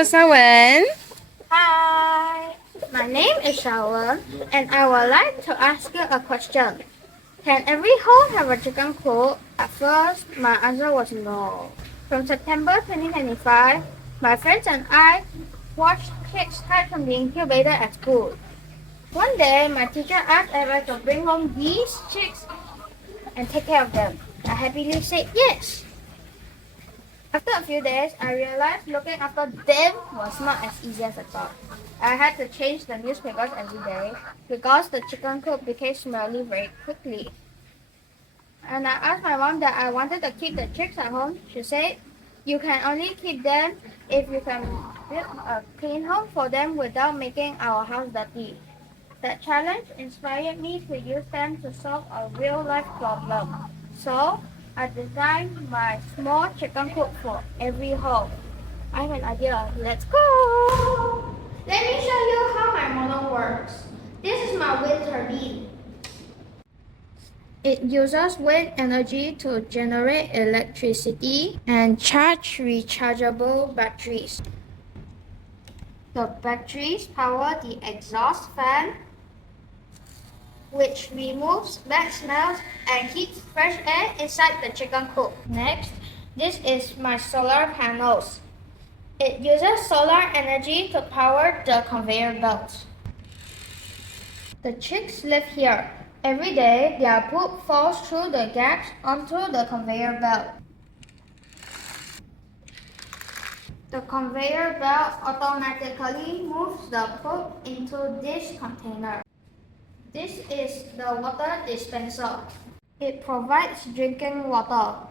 Hello, Shao Wen. Hi, my name is Shao Wen, and I would like to ask you a question. Can every home have a chicken coop? At first, my answer was no. From September 2025, my friends and I watched chicks hatch from the incubator at school. One day, my teacher asked if I could bring home these chicks and take care of them. I happily said yes. After a few days, I realized looking after them was not as easy as I thought. I had to change the newspapers every day because the chicken coop became smelly very quickly. And I asked my mom that I wanted to keep the chicks at home. She said, "You can only keep them if you can build a clean home for them without making our house dirty." That challenge inspired me to use them to solve a real life problem. So I designed my small chicken coop for every home. I have an idea. Let's go! Let me show you how my model works. This is my wind turbine. It uses wind energy to generate electricity and charge rechargeable batteries. The batteries power the exhaust fan, which removes bad smells and keeps fresh air inside the chicken coop. Next, this is my solar panels. It uses solar energy to power the conveyor belt. The chicks live here. Every day, their poop falls through the gaps onto the conveyor belt. The conveyor belt automatically moves the poop into this container. This is the water dispenser. It provides drinking water.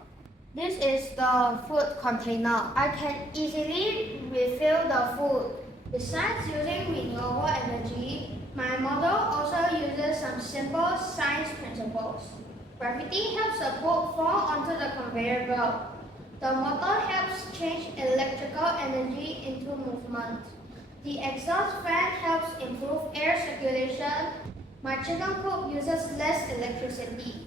This is the food container. I can easily refill the food. Besides using renewable energy, my model also uses some simple science principles. Gravity helps the poop fall onto the conveyor belt. The motor helps change electrical energy into movement. The exhaust fan helps improve air circulation. My chicken coop uses less electricity.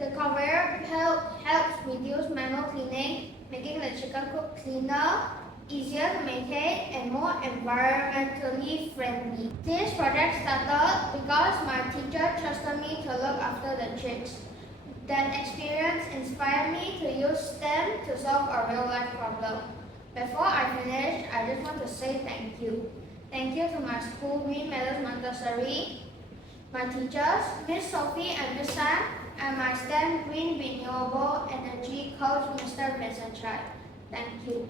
The conveyor belt helps reduce manual cleaning, making the chicken coop cleaner, easier to maintain, and more environmentally friendly. This project started because my teacher trusted me to look after the chicks. That experience inspired me to use STEM to solve a real-life problem. Before I finish, I just want to say thank you. Thank you to my school Green Meadows Montessori, my teachers, Miss Sophie and Miss Sam, and my STEM Green Renewable Energy coach, Mr. Vincent Chai. Thank you.